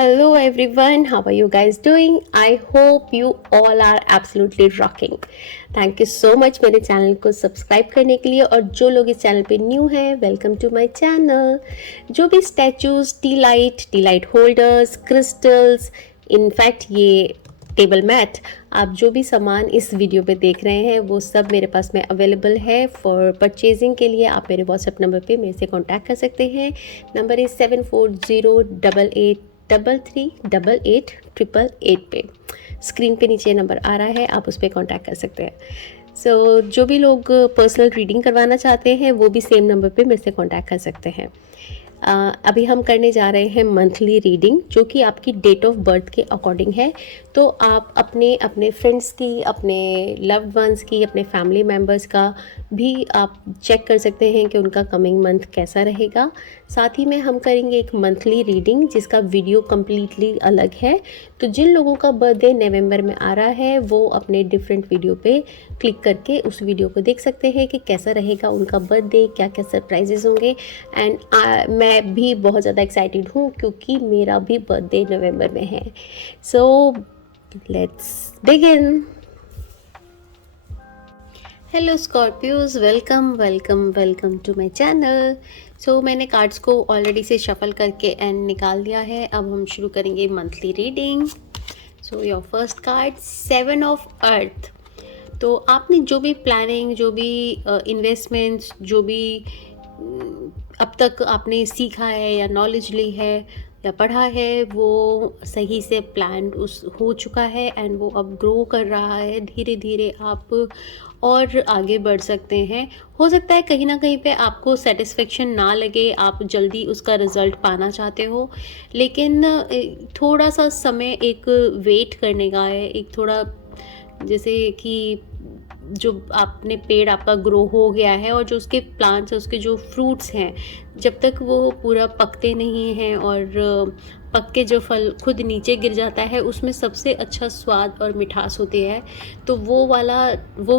Hello everyone, how are you guys doing? I hope you all are absolutely rocking. Thank you so much मेरे channel को subscribe करने के लिए और जो लोग इस चैनल पे न्यू हैं वेलकम टू माय चैनल। जो भी statues, T light holders, crystals, in fact ये टेबल मैट, आप जो भी सामान इस वीडियो पे देख रहे हैं वो सब मेरे पास में अवेलेबल है फॉर परचेजिंग के लिए। आप मेरे व्हाट्सएप नंबर पे मेरे से कांटेक्ट कर सकते हैं। नंबर इज़ 7408838888 पे। स्क्रीन पे नीचे नंबर आ रहा है, आप उस पर कांटेक्ट कर सकते हैं। जो भी लोग पर्सनल रीडिंग करवाना चाहते हैं वो भी सेम नंबर पे मेरे से कांटेक्ट कर सकते हैं। अभी हम करने जा रहे हैं मंथली रीडिंग, जो कि आपकी डेट ऑफ बर्थ के अकॉर्डिंग है। तो आप अपने अपने फ्रेंड्स की, अपने लव्ड वंस की, अपने फैमिली मेम्बर्स का भी आप चेक कर सकते हैं कि उनका कमिंग मंथ कैसा रहेगा। साथ ही में हम करेंगे एक मंथली रीडिंग जिसका वीडियो कम्प्लीटली अलग है। तो जिन लोगों का बर्थडे नवंबर में आ रहा है वो अपने डिफरेंट वीडियो पे क्लिक करके उस वीडियो को देख सकते हैं कि कैसा रहेगा उनका बर्थडे, क्या क्या सरप्राइजेस होंगे। एंड मैं भी बहुत ज़्यादा एक्साइटेड हूँ क्योंकि मेरा भी बर्थडे नवंबर में है। So let's begin. Hello Scorpios, welcome welcome welcome to my channel. So मैंने कार्ड्स को ऑलरेडी से शफल करके एंड निकाल दिया है। अब हम शुरू करेंगे monthly reading. So your first card, 7 of earth. तो आपने जो भी प्लानिंग, जो भी इन्वेस्टमेंट्स, जो भी अब तक आपने सीखा है या नॉलेज ली है या पढ़ा है वो सही से प्लान हो चुका है एंड वो अब ग्रो कर रहा है। धीरे धीरे आप और आगे बढ़ सकते हैं। हो सकता है कहीं ना कहीं पे आपको सेटिस्फेक्शन ना लगे, आप जल्दी उसका रिज़ल्ट पाना चाहते हो, लेकिन थोड़ा सा समय एक वेट करने का है। एक थोड़ा जैसे कि जो आपने पेड़ आपका ग्रो हो गया है और जो उसके प्लांट्स, उसके जो फ्रूट्स हैं, जब तक वो पूरा पकते नहीं हैं और पक के जो फल खुद नीचे गिर जाता है उसमें सबसे अच्छा स्वाद और मिठास होती है। तो वो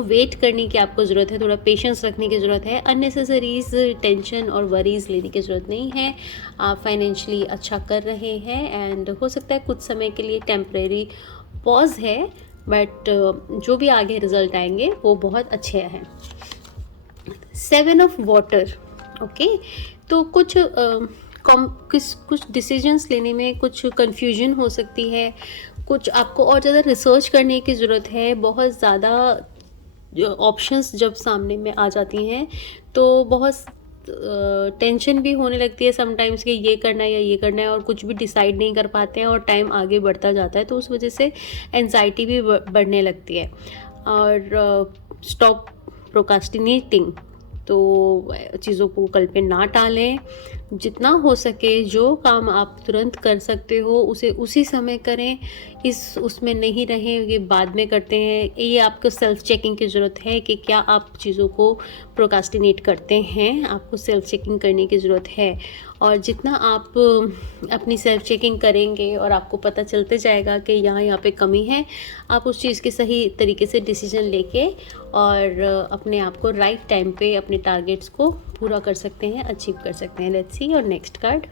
वेट करने की आपको ज़रूरत है, थोड़ा पेशेंस रखने की ज़रूरत है। अननेसेसरीज टेंशन और वरीज लेने की ज़रूरत नहीं है। आप फाइनेंशियली अच्छा कर रहे हैं एंड हो सकता है कुछ समय के लिए टेम्परेरी पॉज है, बट जो भी आगे रिजल्ट आएंगे वो बहुत अच्छे हैं। 7 ऑफ वाटर, ओके। तो कुछ डिसीजंस लेने में कुछ कंफ्यूजन हो सकती है, कुछ आपको और ज़्यादा रिसर्च करने की ज़रूरत है। बहुत ज़्यादा ऑप्शंस जब सामने में आ जाती हैं तो बहुत टेंशन भी होने लगती है समटाइम्स कि ये करना है या ये करना है, और कुछ भी डिसाइड नहीं कर पाते हैं और टाइम आगे बढ़ता जाता है, तो उस वजह से एंजाइटी भी बढ़ने लगती है। और स्टॉप प्रोकास्टिनेटिंग, तो चीज़ों को कल पे ना टालें। जितना हो सके जो काम आप तुरंत कर सकते हो उसे उसी समय करें। उसमें नहीं रहें ये बाद में करते हैं। ये आपको सेल्फ चेकिंग की ज़रूरत है कि क्या आप चीज़ों को प्रोकास्टिनेट करते हैं। आपको सेल्फ चेकिंग करने की ज़रूरत है, और जितना आप अपनी सेल्फ चेकिंग करेंगे और आपको पता चलते जाएगा कि यहाँ पे कमी है, आप उस चीज़ के सही तरीके से डिसीजन लेके और अपने आप को राइट टाइम पे अपने टारगेट्स को पूरा कर सकते हैं, अचीव कर सकते हैं। Let's see your next card,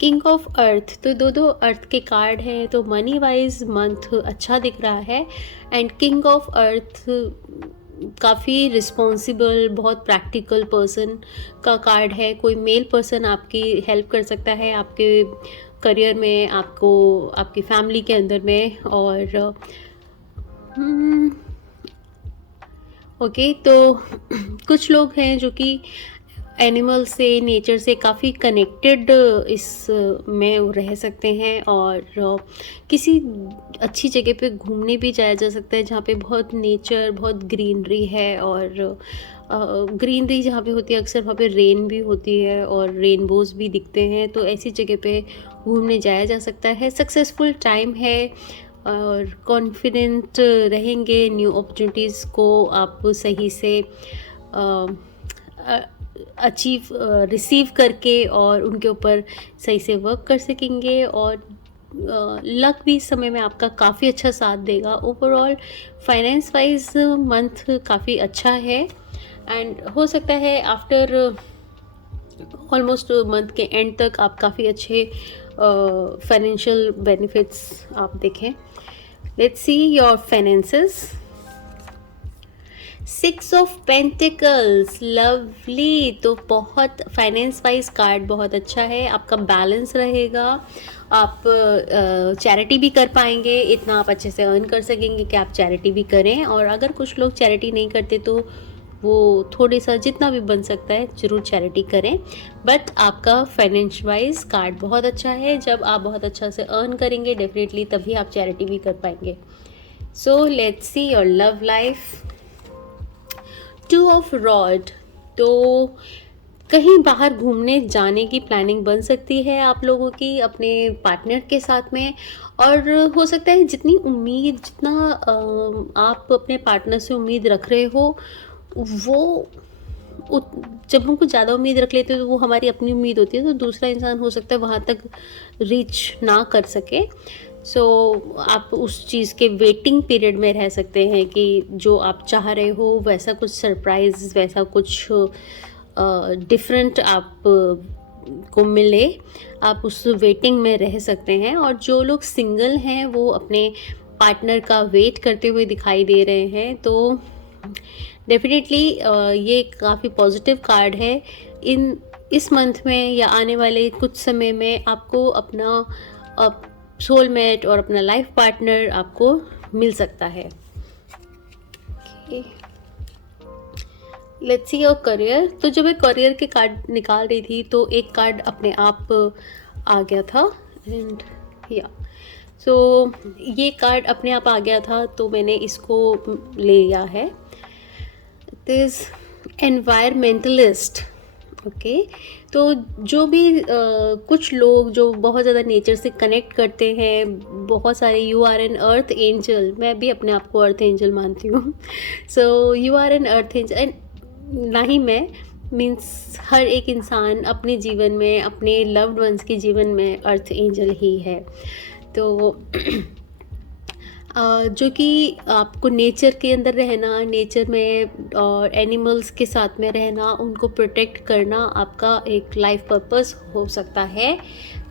king of earth. तो दो अर्थ के कार्ड हैं, तो मनी वाइज मंथ अच्छा दिख रहा है। एंड किंग ऑफ अर्थ काफ़ी रिस्पॉन्सिबल, बहुत प्रैक्टिकल पर्सन का कार्ड है। कोई मेल पर्सन आपकी हेल्प कर सकता है आपके करियर में, आपको आपकी फैमिली के अंदर में। और ओके, तो कुछ लोग हैं जो कि एनिमल से, नेचर से काफ़ी कनेक्टेड इस में रह सकते हैं, और किसी अच्छी जगह पे घूमने भी जाया जा सकता है जहाँ पे बहुत नेचर, बहुत ग्रीनरी है। और ग्रीनरी जहाँ पे होती है अक्सर वहाँ पे रेन भी होती है और रेनबोज भी दिखते हैं, तो ऐसी जगह पे घूमने जाया जा सकता है। सक्सेसफुल टाइम है और कॉन्फिडेंट रहेंगे। न्यू अपॉर्चुनिटीज़ को आप सही से रिसीव करके और उनके ऊपर सही से वर्क कर सकेंगे। और लक भी इस समय में आपका काफ़ी अच्छा साथ देगा। ओवरऑल फाइनेंस वाइज मंथ काफ़ी अच्छा है, एंड हो सकता है आफ्टर ऑलमोस्ट मंथ के एंड तक आप काफ़ी अच्छे फाइनेंशियल बेनिफिट्स आप देखें। Let's see your finances. 6 of pentacles, lovely. तो बहुत फाइनेंस वाइज कार्ड बहुत अच्छा है, आपका बैलेंस रहेगा, आप चैरिटी भी कर पाएंगे, इतना आप अच्छे से अर्न कर सकेंगे कि आप चैरिटी भी करें। और अगर कुछ लोग चैरिटी नहीं करते तो वो थोड़ी सा जितना भी बन सकता है ज़रूर चैरिटी करें। बट आपका फाइनेंस वाइज कार्ड बहुत अच्छा है, जब आप बहुत अच्छा से अर्न करेंगे डेफिनेटली तभी आप चैरिटी भी कर पाएंगे। So let's see your love life. 2 of rod, तो कहीं बाहर घूमने जाने की प्लानिंग बन सकती है आप लोगों की अपने पार्टनर के साथ में। और हो सकता है जितनी उम्मीद, जितना आप अपने पार्टनर से उम्मीद रख रहे हो, वो जब हम कुछ ज़्यादा उम्मीद रख लेते हैं तो वो हमारी अपनी उम्मीद होती है, तो दूसरा इंसान हो सकता है वहाँ तक रीच ना कर सके। सो आप उस चीज़ के वेटिंग पीरियड में रह सकते हैं कि जो आप चाह रहे हो वैसा कुछ सरप्राइज, वैसा कुछ डिफरेंट आप को मिले, आप उस वेटिंग में रह सकते हैं। और जो लोग सिंगल हैं वो अपने पार्टनर का वेट करते हुए दिखाई दे रहे हैं, तो डेफिनेटली ये काफ़ी पॉजिटिव कार्ड है। इस मंथ में या आने वाले कुछ समय में आपको अपना सोलमेट और अपना लाइफ पार्टनर आपको मिल सकता है। Let's see your career. तो जब मैं करियर के कार्ड निकाल रही थी तो एक कार्ड अपने आप आ गया था, एंड या सो ये कार्ड अपने आप आ गया था तो मैंने इसको ले लिया है। It is environmentalist. ओके, तो जो भी कुछ लोग जो बहुत ज़्यादा नेचर से कनेक्ट करते हैं, बहुत सारे, you are an earth angel, मैं भी अपने आप को अर्थ एंजल मानती हूँ। So you are an earth angel, and ना ही मैं, मीन्स हर एक इंसान अपने जीवन में, अपने लव्ड वंस के जीवन में अर्थ एंजल ही है। तो जो कि आपको नेचर के अंदर रहना, नेचर में और एनिमल्स के साथ में रहना, उनको प्रोटेक्ट करना आपका एक लाइफ पर्पस हो सकता है।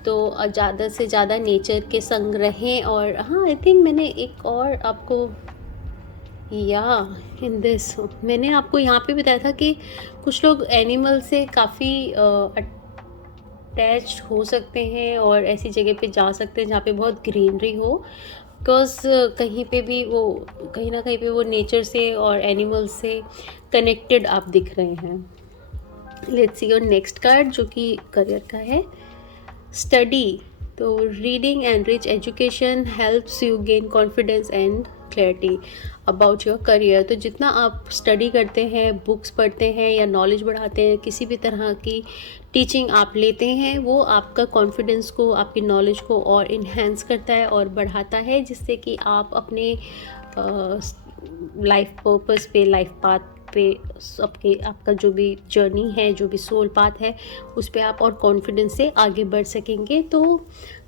तो ज़्यादा से ज़्यादा नेचर के संग रहें। और हाँ, आई थिंक मैंने एक और आपको इन दिस मैंने आपको यहाँ पे बताया था कि कुछ लोग एनिमल से काफ़ी अटैच्ड हो सकते हैं और ऐसी जगह पे जा सकते हैं जहाँ पे बहुत ग्रीनरी हो, बिकॉज कहीं ना कहीं पे वो नेचर से और एनिमल्स से कनेक्टेड आप दिख रहे हैं। Let's see your next card जो कि करियर का है। स्टडी, तो reading and rich education helps you gain confidence and clarity about your career. तो जितना आप स्टडी करते हैं, बुक्स पढ़ते हैं या नॉलेज बढ़ाते हैं, किसी भी तरह की टीचिंग आप लेते हैं, वो आपका कॉन्फिडेंस को, आपकी नॉलेज को और इन्हेंस करता है और बढ़ाता है, जिससे कि आप अपने लाइफ पर्पस पे, लाइफ पाथ पे, आपका जो भी जर्नी है, जो भी सोल पाथ है, उस पे आप और कॉन्फिडेंस से आगे बढ़ सकेंगे। तो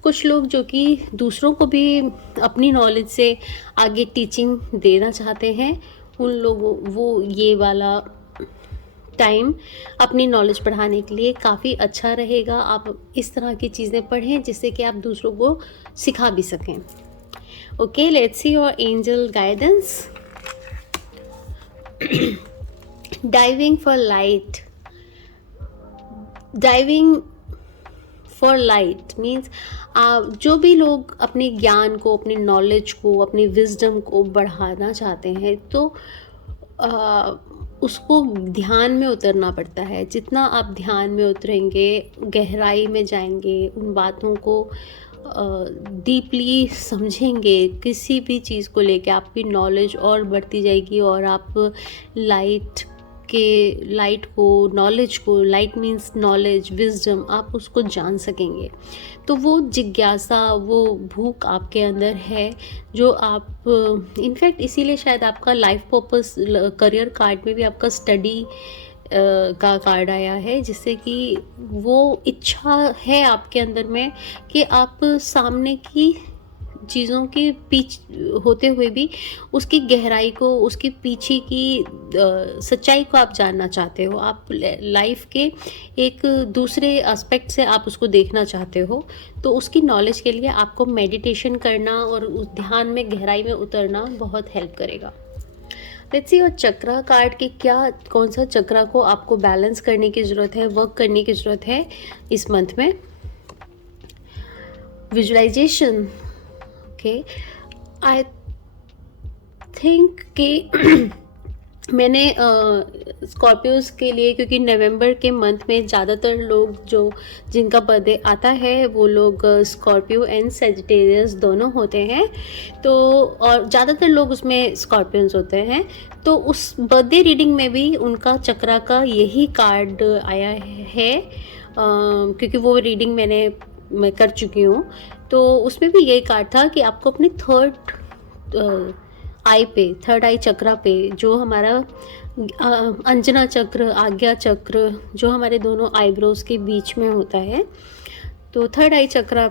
कुछ लोग जो कि दूसरों को भी अपनी नॉलेज से आगे टीचिंग देना चाहते हैं, उन लोगों वो ये वाला टाइम अपनी नॉलेज बढ़ाने के लिए काफ़ी अच्छा रहेगा। आप इस तरह की चीज़ें पढ़ें जिससे कि आप दूसरों को सिखा भी सकें। Okay, let's see your angel guidance. Diving for light. Diving for light means जो भी लोग अपने ज्ञान को, अपनी नॉलेज को, अपनी विजडम को बढ़ाना चाहते हैं, तो उसको ध्यान में उतरना पड़ता है। जितना आप ध्यान में उतरेंगे, गहराई में जाएंगे, उन बातों को डीपली समझेंगे, किसी भी चीज़ को लेके आपकी नॉलेज और बढ़ती जाएगी और आप लाइट को, नॉलेज को, लाइट मीन्स नॉलेज, विजडम, आप उसको जान सकेंगे। तो वो जिज्ञासा, वो भूख आपके अंदर है जो आप इनफैक्ट इसीलिए शायद आपका लाइफ पर्पस करियर कार्ड में भी आपका स्टडी का कार्ड आया है, जिससे कि वो इच्छा है आपके अंदर में कि आप सामने की चीज़ों के होते हुए भी उसकी गहराई को, उसके पीछे की सच्चाई को आप जानना चाहते हो, आप लाइफ के एक दूसरे एस्पेक्ट से आप उसको देखना चाहते हो, तो उसकी नॉलेज के लिए आपको मेडिटेशन करना और उस ध्यान में गहराई में उतरना बहुत हेल्प करेगा। लेट्स सी, और चक्रा कार्ड के क्या, कौन सा चक्रा को आपको बैलेंस करने की ज़रूरत है, वर्क करने की ज़रूरत है इस मंथ में। विजुअलाइजेशन, ओके, आई थिंक कि मैंने स्कॉर्पियोज़ के लिए, क्योंकि नवंबर के मंथ में ज़्यादातर लोग जो जिनका बर्थडे आता है वो लोग स्कॉर्पियो एंड सेजिटेरियस दोनों होते हैं, तो और ज़्यादातर लोग उसमें स्कॉर्पियंस होते हैं, तो उस बर्थडे रीडिंग में भी उनका चक्रा का यही कार्ड आया है, क्योंकि वो रीडिंग मैं कर चुकी हूँ, तो उसमें भी यही कार्ड था कि आपको अपने थर्ड आई चक्रा पे, जो हमारा अंजना चक्र, आज्ञा चक्र, जो हमारे दोनों आईब्रोज के बीच में होता है, तो थर्ड आई चक्रा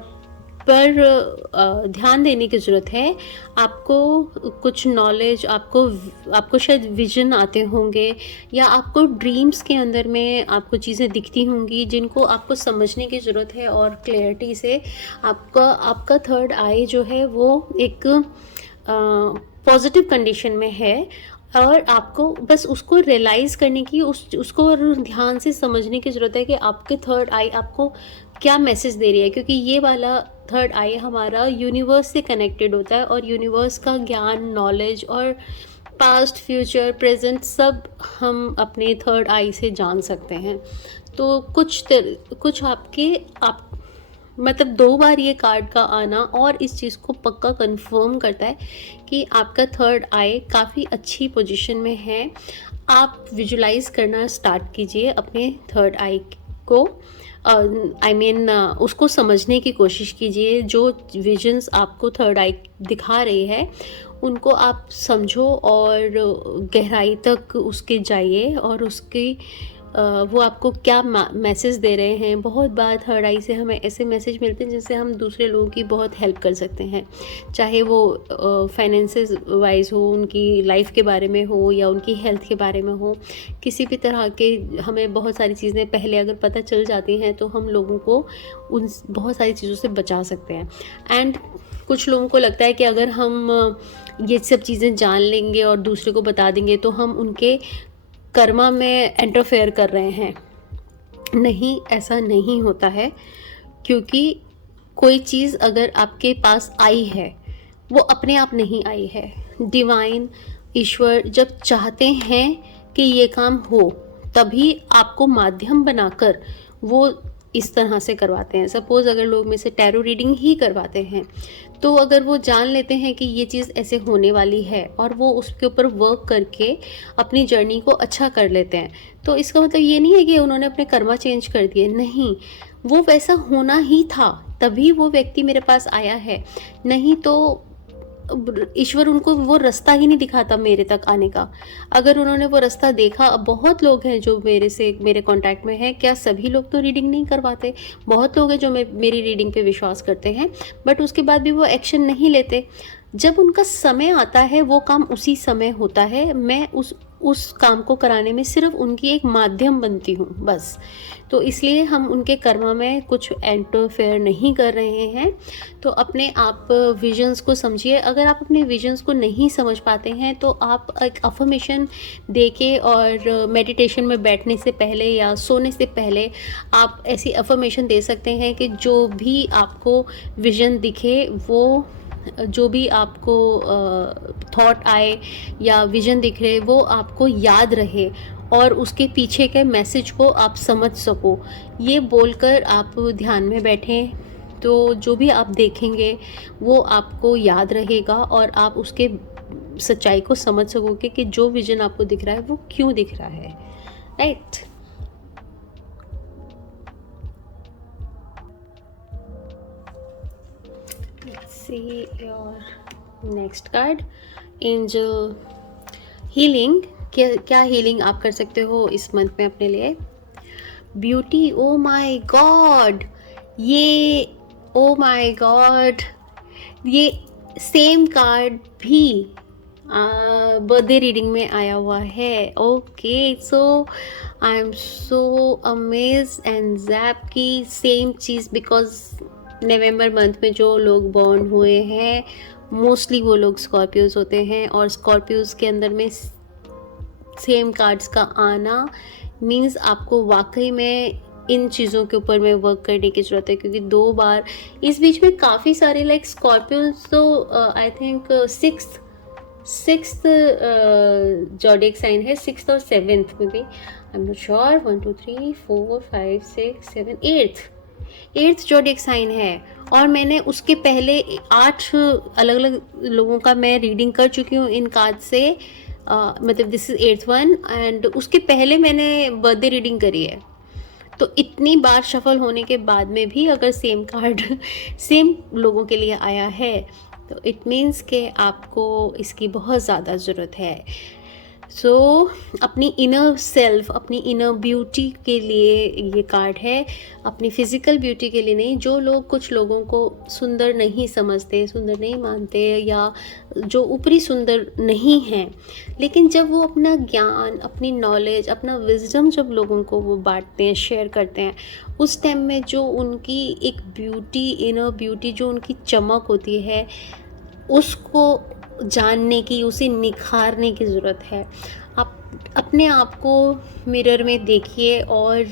पर ध्यान देने की ज़रूरत है। आपको कुछ नॉलेज, आपको शायद विजन आते होंगे, या आपको ड्रीम्स के अंदर में आपको चीज़ें दिखती होंगी जिनको आपको समझने की ज़रूरत है, और क्लैरिटी से आपका थर्ड आई जो है वो एक पॉजिटिव कंडीशन में है, और आपको बस उसको रियलाइज़ करने की, उसको और ध्यान से समझने की ज़रूरत है कि आपके थर्ड आई आपको क्या मैसेज दे रही है, क्योंकि ये वाला थर्ड आई हमारा यूनिवर्स से कनेक्टेड होता है, और यूनिवर्स का ज्ञान, नॉलेज और पास्ट, फ्यूचर, प्रेजेंट सब हम अपने थर्ड आई से जान सकते हैं। तो कुछ आप मतलब 2 बार ये कार्ड का आना और इस चीज़ को पक्का कंफर्म करता है कि आपका थर्ड आई काफ़ी अच्छी पोजीशन में है। आप विजुलाइज करना स्टार्ट कीजिए अपने थर्ड आई को, उसको समझने की कोशिश कीजिए। जो विजन्स आपको थर्ड आई दिखा रही है उनको आप समझो और गहराई तक उसके जाइए, और वो आपको क्या मैसेज दे रहे हैं। बहुत बार थर्ड आई से हमें ऐसे मैसेज मिलते हैं जिससे हम दूसरे लोगों की बहुत हेल्प कर सकते हैं, चाहे वो फाइनेंसेस वाइज हो, उनकी लाइफ के बारे में हो, या उनकी हेल्थ के बारे में हो। किसी भी तरह के हमें बहुत सारी चीज़ें पहले अगर पता चल जाती हैं तो हम लोगों को उन बहुत सारी चीज़ों से बचा सकते हैं। एंड कुछ लोगों को लगता है कि अगर हम ये सब चीज़ें जान लेंगे और दूसरे को बता देंगे तो हम उनके कर्मा में इंटरफेयर कर रहे हैं। नहीं, ऐसा नहीं होता है, क्योंकि कोई चीज़ अगर आपके पास आई है वो अपने आप नहीं आई है। डिवाइन, ईश्वर जब चाहते हैं कि ये काम हो तभी आपको माध्यम बनाकर वो इस तरह से करवाते हैं। सपोज़ अगर लोग में से टैरो रीडिंग ही करवाते हैं, तो अगर वो जान लेते हैं कि ये चीज़ ऐसे होने वाली है और वो उसके ऊपर वर्क करके अपनी जर्नी को अच्छा कर लेते हैं, तो इसका मतलब ये नहीं है कि उन्होंने अपने कर्मा चेंज कर दिए। नहीं, वो वैसा होना ही था, तभी वो व्यक्ति मेरे पास आया है। नहीं तो ईश्वर उनको वो रास्ता ही नहीं दिखाता मेरे तक आने का। अगर उन्होंने वो रास्ता देखा, अब बहुत लोग हैं जो मेरे कांटेक्ट में हैं, क्या सभी लोग तो रीडिंग नहीं करवाते? बहुत लोग हैं जो मेरी रीडिंग पे विश्वास करते हैं, बट उसके बाद भी वो एक्शन नहीं लेते। जब उनका समय आता है वो काम उसी समय होता है। मैं उस काम को कराने में सिर्फ उनकी एक माध्यम बनती हूँ बस। तो इसलिए हम उनके कर्मा में कुछ इंटरफेयर नहीं कर रहे हैं। तो अपने आप विजन्स को समझिए। अगर आप अपने विजन्स को नहीं समझ पाते हैं तो आप एक अफर्मेशन देके और मेडिटेशन में बैठने से पहले या सोने से पहले आप ऐसी अफर्मेशन दे सकते हैं कि जो भी आपको विजन दिखे, वो जो भी आपको थॉट आए या विजन दिख रहे वो आपको याद रहे और उसके पीछे के मैसेज को आप समझ सको। ये बोलकर आप ध्यान में बैठें तो जो भी आप देखेंगे वो आपको याद रहेगा और आप उसके सच्चाई को समझ सकोगे कि जो विजन आपको दिख रहा है वो क्यों दिख रहा है, right. See your next card, angel healing. क्या हीलिंग आप कर सकते हो इस मंथ में अपने लिए? ब्यूटी, ओ माय गॉड, ये ओ माय गॉड, ये सेम कार्ड भी बर्थडे रीडिंग में आया हुआ है। Okay, so I am so amaze and जैप की सेम चीज़, बिकॉज नवंबर मंथ में जो लोग बॉर्न हुए हैं मोस्टली वो लोग स्कॉर्पियोज होते हैं, और स्कॉर्पियोज के अंदर में सेम कार्ड्स का आना मीन्स आपको वाकई में इन चीज़ों के ऊपर में वर्क करने की ज़रूरत है, क्योंकि 2 बार इस बीच में काफ़ी सारे लाइक स्कॉर्पियोज तो I think sixth zodiac sign है, सिक्स्थ और सेवेंथ में भी, I am not sure, 1 2 3 4 5 6 7 eighth zodiac sign है। और मैंने उसके पहले 8 अलग अलग लोगों का मैं रीडिंग कर चुकी हूँ इन कार्ड से, मतलब this is 8th one, and उसके पहले मैंने बर्थडे रीडिंग करी है। तो इतनी बार शफल होने के बाद में भी अगर सेम कार्ड सेम लोगों के लिए आया है तो इट मीन्स कि आपको इसकी बहुत ज़्यादा ज़रूरत है। सो अपनी इनर सेल्फ, अपनी इनर ब्यूटी के लिए ये कार्ड है, अपनी फिज़िकल ब्यूटी के लिए नहीं। जो लोग, कुछ लोगों को सुंदर नहीं समझते, सुंदर नहीं मानते, या जो ऊपरी सुंदर नहीं हैं, लेकिन जब वो अपना ज्ञान, अपनी नॉलेज, अपना विजडम जब लोगों को वो बांटते हैं, शेयर करते हैं, उस टाइम में जो उनकी एक ब्यूटी, इनर ब्यूटी, जो उनकी चमक होती है, उसको जानने की, उसे निखारने की ज़रूरत है। आप अपने आप को मिरर में देखिए और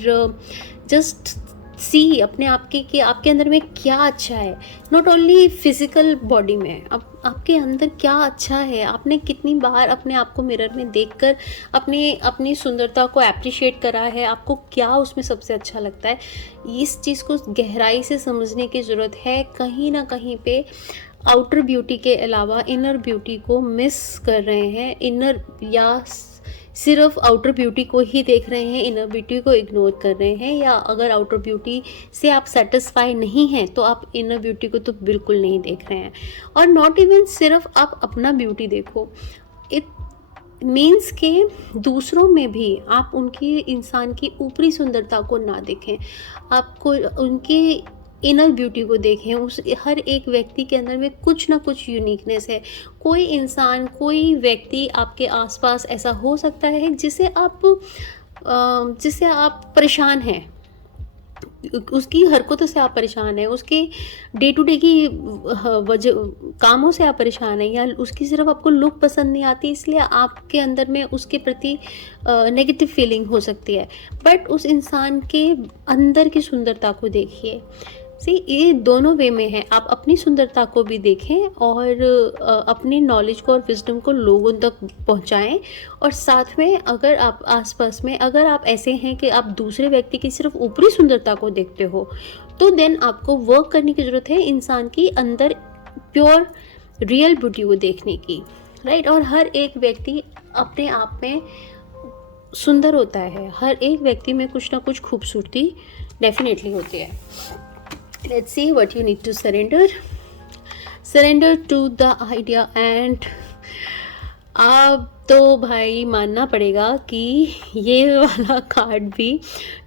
जस्ट सी अपने आप की कि आपके अंदर में क्या अच्छा है, नॉट ओनली फिज़िकल बॉडी में, अब आपके अंदर क्या अच्छा है। आपने कितनी बार अपने आप को मिरर में देखकर अपनी सुंदरता को एप्रिशिएट करा है, आपको क्या उसमें सबसे अच्छा लगता है। इस चीज़ को गहराई से समझने की ज़रूरत है। कहीं ना कहीं पे आउटर ब्यूटी के अलावा इनर ब्यूटी को मिस कर रहे हैं, इनर या सिर्फ आउटर ब्यूटी को ही देख रहे हैं, इनर ब्यूटी को इग्नोर कर रहे हैं, या अगर आउटर ब्यूटी से आप सेटिस्फाई नहीं हैं तो आप इनर ब्यूटी को तो बिल्कुल नहीं देख रहे हैं। और नॉट इवन सिर्फ आप अपना ब्यूटी देखो, इट मीन्स के दूसरों में भी आप उनकी, इंसान की ऊपरी सुंदरता को ना देखें, आपको उनकी इनर ब्यूटी को देखें। उस हर एक व्यक्ति के अंदर में कुछ ना कुछ यूनिकनेस है। कोई इंसान, कोई व्यक्ति आपके आसपास ऐसा हो सकता है जिससे आप परेशान हैं, उसकी हरकतों से आप परेशान हैं, उसके डे टू डे की वजह कामों से आप परेशान हैं, या उसकी सिर्फ आपको लुक पसंद नहीं आती इसलिए आपके अंदर में उसके प्रति नेगेटिव फीलिंग हो सकती है। बट उस इंसान के अंदर की सुंदरता को देखिए। ये दोनों वे में है, आप अपनी सुंदरता को भी देखें और अपनी नॉलेज को और विजडम को लोगों तक पहुंचाएं। और साथ में अगर आप आसपास में, अगर आप ऐसे हैं कि आप दूसरे व्यक्ति की सिर्फ ऊपरी सुंदरता को देखते हो, तो देन आपको वर्क करने की ज़रूरत है इंसान की अंदर प्योर रियल ब्यूटी को देखने की, राइट। और हर एक व्यक्ति अपने आप में सुंदर होता है, हर एक व्यक्ति में कुछ ना कुछ खूबसूरती डेफिनेटली होती है। Let's see what you need to surrender to the idea, and अब तो भाई मानना पड़ेगा कि ये वाला कार्ड भी,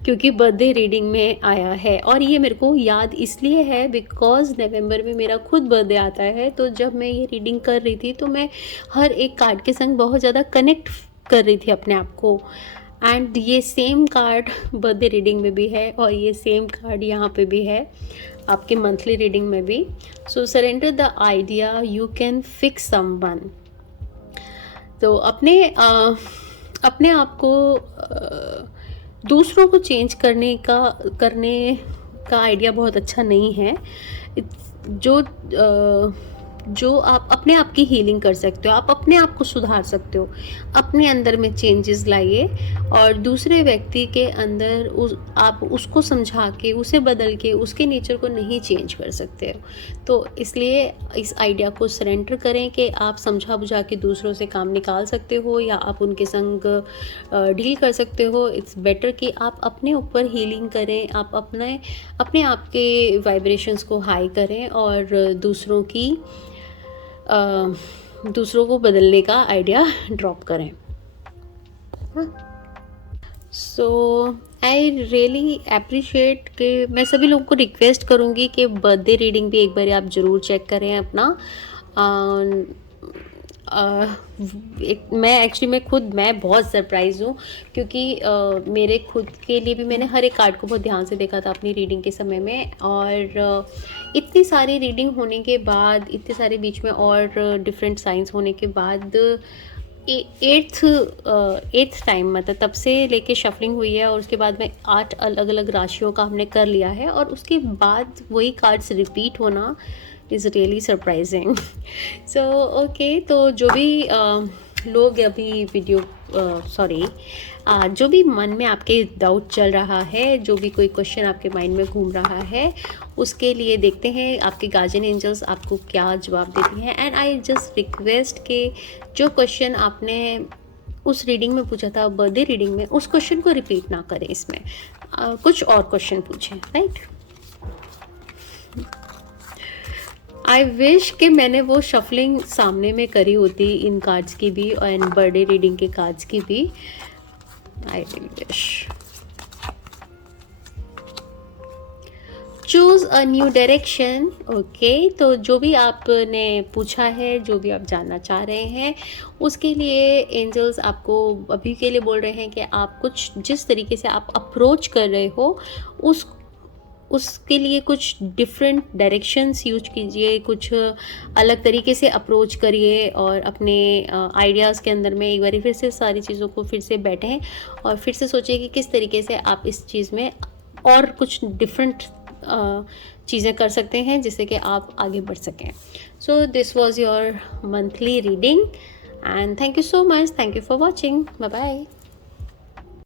क्योंकि बर्थडे रीडिंग में आया है, और ये मेरे को याद इसलिए है बिकॉज नवंबर में मेरा खुद बर्थडे आता है। तो जब मैं ये रीडिंग कर रही थी तो मैं हर एक कार्ड के संग बहुत ज़्यादा कनेक्ट कर रही थी अपने आप को। एंड ये सेम कार्ड बर्थडे रीडिंग में भी है, और ये सेम कार्ड यहाँ पे भी है आपके मंथली रीडिंग में भी। So surrender the idea, you can fix someone. तो अपने आप को दूसरों को चेंज करने का आइडिया बहुत अच्छा नहीं है। जो आप अपने आप की हीलिंग कर सकते हो, आप अपने आप को सुधार सकते हो, अपने अंदर में चेंजेस लाइए, और दूसरे व्यक्ति के अंदर आप उसको समझा के, उसे बदल के उसके नेचर को नहीं चेंज कर सकते हो। तो इसलिए इस आइडिया को सरेंडर करें कि आप समझा बुझा के दूसरों से काम निकाल सकते हो, या आप उनके संग डील कर सकते हो। इट्स बेटर कि आप अपने ऊपर हीलिंग करें, आप अपने आप के वाइब्रेशंस को हाई करें, और दूसरों को बदलने का आइडिया ड्रॉप करें। सो आई रियली अप्रिशिएट कि मैं सभी लोगों को रिक्वेस्ट करूँगी कि बर्थडे रीडिंग भी एक बार आप ज़रूर चेक करें अपना। अ, एक मैं खुद मैं बहुत सरप्राइज़ हूँ, क्योंकि मेरे खुद के लिए भी मैंने हर एक कार्ड को बहुत ध्यान से देखा था अपनी रीडिंग के समय में। और इतनी सारी रीडिंग होने के बाद, इतने सारे बीच में और डिफरेंट साइंस होने के बाद एट्थ टाइम, मतलब तब से लेके शफलिंग हुई है और उसके बाद में 8 अलग-अलग राशियों का हमने कर लिया है, और उसके बाद वही कार्ड्स रिपीट होना is really surprising. So okay, तो जो भी लोग अभी वीडियो सॉरी जो भी मन में आपके डाउट चल रहा है, जो भी कोई क्वेश्चन आपके माइंड में घूम रहा है, उसके लिए देखते हैं आपके गार्जियन एंजल्स आपको क्या जवाब देती हैं। एंड आई जस्ट रिक्वेस्ट के जो क्वेश्चन आपने उस रीडिंग में पूछा था, बर्थडे रीडिंग में, उस क्वेश्चन को रिपीट ना करें, इसमें कुछ और क्वेश्चन पूछें, राइट। आई विश कि मैंने वो शफलिंग सामने में करी होती इन कार्ड्स की भी एंड बर्थडे रीडिंग के कार्ड्स की भी। I really wish. Choose a new direction. Okay, तो जो भी आपने पूछा है, जो भी आप जानना चाह रहे हैं, उसके लिए एंजल्स आपको अभी के लिए बोल रहे हैं कि आप कुछ जिस तरीके से आप अप्रोच कर रहे हो, उसके लिए कुछ डिफरेंट डायरेक्शंस यूज कीजिए, कुछ अलग तरीके से अप्रोच करिए, और अपने आइडियाज़ के अंदर में एक बार फिर से सारी चीज़ों को फिर से बैठें और फिर से सोचिए कि किस तरीके से आप इस चीज़ में और कुछ डिफरेंट चीज़ें कर सकते हैं जिससे कि आप आगे बढ़ सकें। So this was your monthly reading and thank you so much, thank you for watching, bye bye.